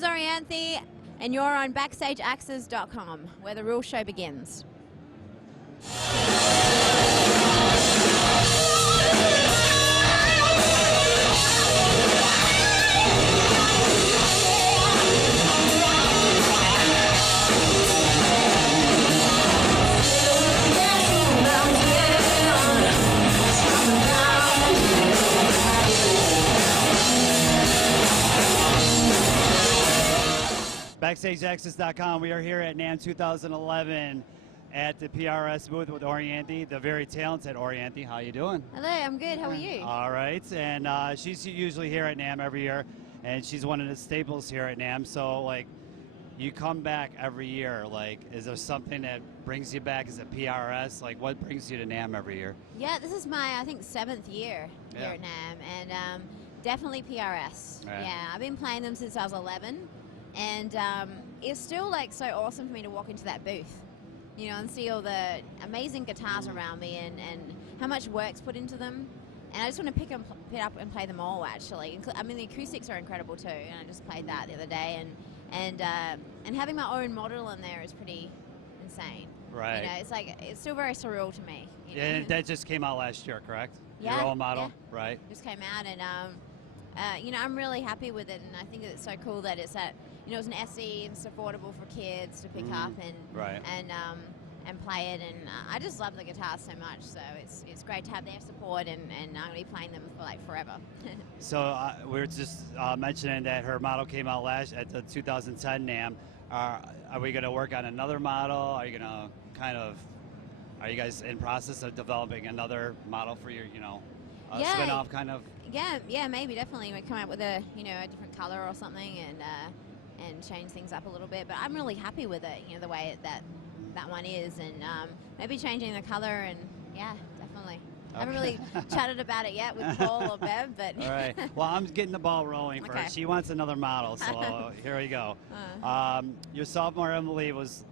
is Orianthi, and you're on BackstageAxxess.com, where the real show begins. BackstageAxxess.com. We are here at NAMM 2011 at the PRS booth with Orianthi, the very talented Orianthi. How you doing? Hello, I'm good. How are you? All right, and she's usually here at NAMM every year, and she's one of the staples here at NAMM. So, like, you come back every year. Like, is there something that brings you back? Is it PRS? Like, what brings you to NAMM every year? Yeah, this is my, I think, 7th year here at NAMM, and definitely PRS. Yeah, I've been playing them since I was 11. And it's still like so awesome for me to walk into that booth, you know, and see all the amazing guitars around me and how much work's put into them. And I just want to pick up and play them all, actually. I mean, the acoustics are incredible too, and I just played that the other day. And having my own model in there is pretty insane. Right. You know, it's like, it's still very surreal to me. You know? And that just came out last year, correct? Yeah. Your own model, yeah. right? Just came out, and you know, I'm really happy with it, and I think it's so cool that it's at, you know, it's an SE and it's affordable for kids to pick up and play it, and I just love the guitar so much. So it's great to have their support, and I'm gonna be playing them for like forever. So we were just mentioning that her model came out at the 2010 NAMM. Are we gonna work on another model? Are you gonna are you guys in process of developing another model for your, you know, spin-off kind of? Yeah, maybe, definitely. We come out with a, you know, a different color or something, and change things up a little bit. But I'm really happy with it, you know, the way that one is, and maybe changing the color, and yeah, definitely. Okay. I haven't really chatted about it yet with Paul or Bev, but. All right. Well, I'm getting the ball rolling for her. She wants another model, so here we go. Your sophomore, I believe, was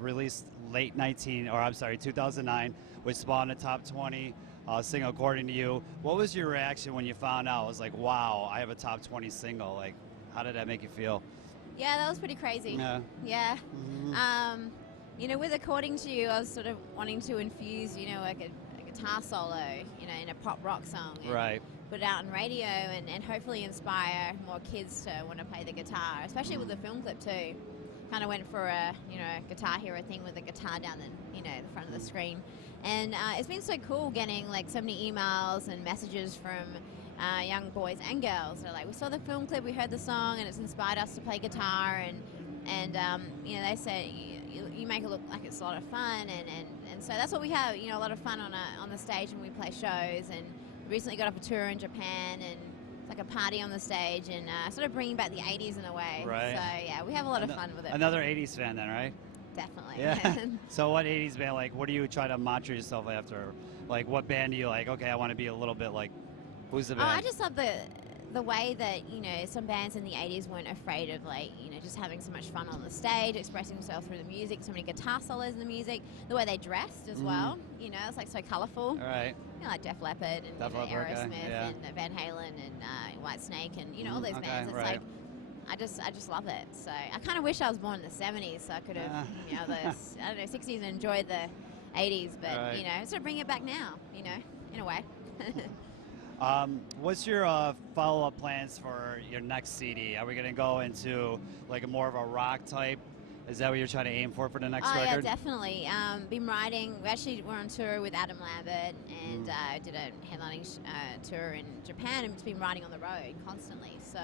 released late 2009, which spawned a top 20 single according to you. What was your reaction when you found out? It was like, wow, I have a top 20 single. Like, how did that make you feel? Yeah, that was pretty crazy. Yeah. Yeah. Mm-hmm. You know, with According to You, I was sort of wanting to infuse, you know, like a guitar solo, you know, in a pop rock song. And put it out on radio and hopefully inspire more kids to want to play the guitar, especially with the film clip too. Kind of went for a, you know, Guitar Hero thing with the guitar down the, you know, the front of the screen. And it's been so cool getting like so many emails and messages from young boys and girls. They're like, we saw the film clip, we heard the song, and it's inspired us to play guitar. And you know, they said you make it look like it's a lot of fun, and so that's what we have. You know, a lot of fun on the stage when we play shows. And recently got off a tour in Japan, and it's like a party on the stage, and sort of bringing back the 80s in a way. Right. So yeah, we have a lot of fun with it. Another 80s fan then, right? Definitely. Yeah. So what 80s band, like, what do you try to mantra yourself after? Like, what band do you like? Okay, I want to be a little bit like, who's the band? Oh, I just love the way that, you know, some bands in the 80s weren't afraid of, like, you know, just having so much fun on the stage, expressing themselves through the music, so many guitar solos in the music, the way they dressed as well, you know, it's like so colorful. All right. You know, like Def Leppard and Aerosmith and Van Halen and White Snake and, you know, all those bands. It's like, I just love it. So I kind of wish I was born in the 70s so I could have, you know, I don't know, 60s and enjoyed the 80s, but, you know, sort of bring it back now, you know, in a way. What's your follow-up plans for your next CD? Are we going to go into like a more of a rock type? Is that what you're trying to aim for the next record? Yeah, definitely. Been writing. We're on tour with Adam Lambert, and did a headlining tour in Japan, and just been writing on the road constantly. So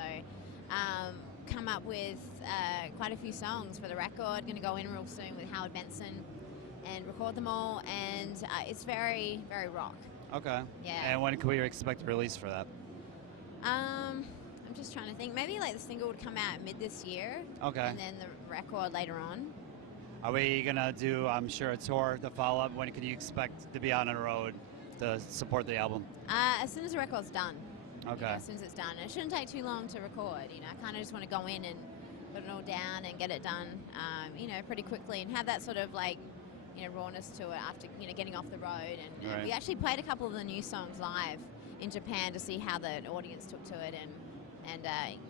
come up with quite a few songs for the record. Going to go in real soon with Howard Benson and record them all, and it's very, very rock. Okay. Yeah. And when can we expect a release for that? I'm just trying to think. Maybe like the single would come out mid this year. Okay. And then the record later on. Are we gonna do, I'm sure, a tour to follow up? When can you expect to be out on the road to support the album? As soon as the record's done. Okay. You know, as soon as it's done. It shouldn't take too long to record. You know, I kind of just want to go in and put it all down and get it done, you know, pretty quickly, and have that sort of like, you know, rawness to it after, you know, getting off the road. And we actually played a couple of the new songs live in Japan to see how the audience took to it, and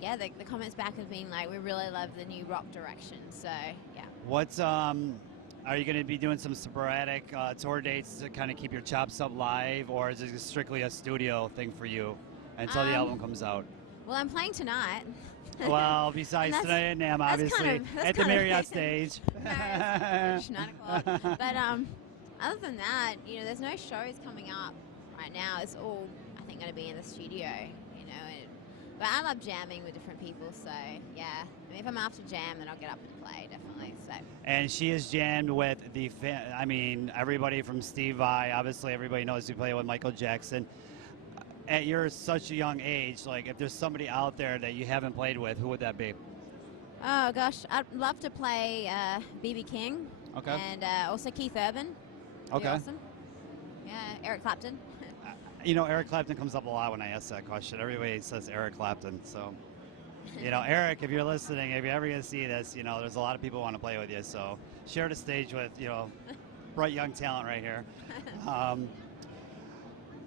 yeah, the comments back have been like, we really love the new rock direction. So yeah. What's are you going to be doing some sporadic tour dates to kind of keep your chops up live, or is it strictly a studio thing for you until the album comes out? Well, I'm playing tonight. Well, besides tonight at NAMM, obviously, at the Marriott stage. No, it's 9 o'clock. But other than that, you know, there's no shows coming up right now. It's all, I think, going to be in the studio, you know. But I love jamming with different people, so yeah. I mean, if I'm after jam, then I'll get up and play, definitely. So. And she has jammed with I mean, everybody from Steve Vai. Obviously, everybody knows you play with Michael Jackson. At your such a young age, like, if there's somebody out there that you haven't played with, who would that be? Oh gosh, I'd love to play B.B. King. Okay. And also Keith Urban. Okay. Awesome. Yeah, Eric Clapton. You know, Eric Clapton comes up a lot when I ask that question. Everybody says Eric Clapton, so. You know, Eric, if you're listening, if you're ever going to see this, you know, there's a lot of people who want to play with you, so share the stage with, you know, bright young talent right here.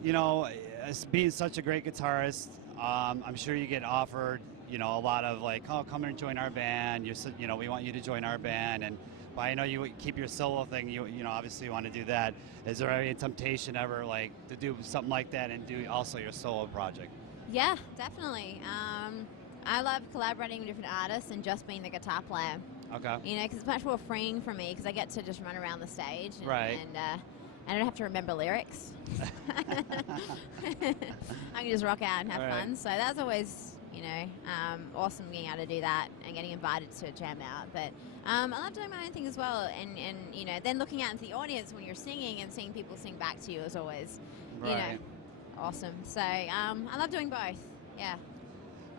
You know, as being such a great guitarist, I'm sure you get offered, you know, a lot of like, oh, come and join our band. You know, we want you to join our band, and but I know you keep your solo thing. You know, obviously you want to do that. Is there any temptation ever like to do something like that and do also your solo project? Yeah, definitely. I love collaborating with different artists and just being the guitar player. Okay. You know, because it's much more freeing for me because I get to just run around the stage. And, right. And I don't have to remember lyrics. I can just rock out and have fun. So that's always, you know, awesome being able to do that and getting invited to jam out. But I love doing my own thing as well. And you know, then looking out into the audience when you're singing and seeing people sing back to you is always, you know, awesome. So I love doing both. Yeah.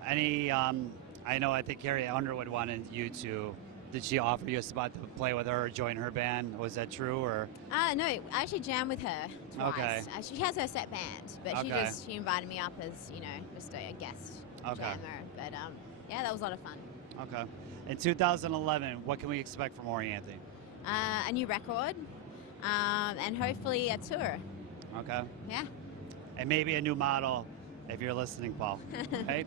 Any, I think Carrie Underwood wanted you to. Did she offer you a spot to play with her or join her band? Was that true, or? No, I actually jammed with her twice. Okay. She has her set band, but she invited me up as, you know, just a guest jammer. But yeah, that was a lot of fun. Okay. In 2011, what can we expect from Orianthi? A new record, and hopefully a tour. Okay. Yeah. And maybe a new model. If you're listening, Paul, right?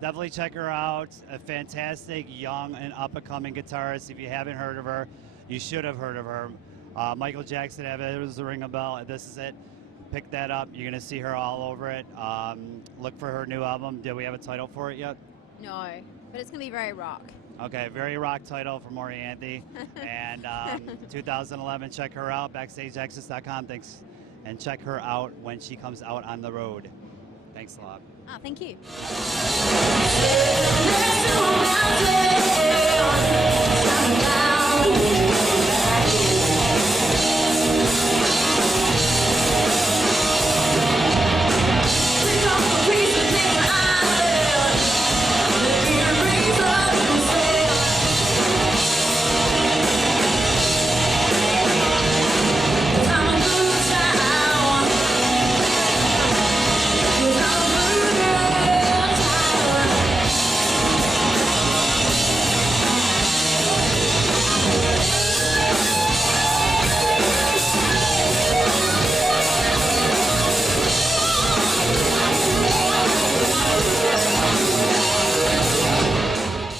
Definitely check her out. A fantastic young and up-and-coming guitarist. If you haven't heard of her, you should have heard of her. Michael Jackson, if it was a ring a bell, this is it. Pick that up. You're going to see her all over it. Look for her new album. Did we have a title for it yet? No, but it's going to be very rock. Okay, very rock title from Orianthi. And 2011, check her out, BackstageAxxess.com. Thanks. And check her out when she comes out on the road. Thanks a lot. Thank you.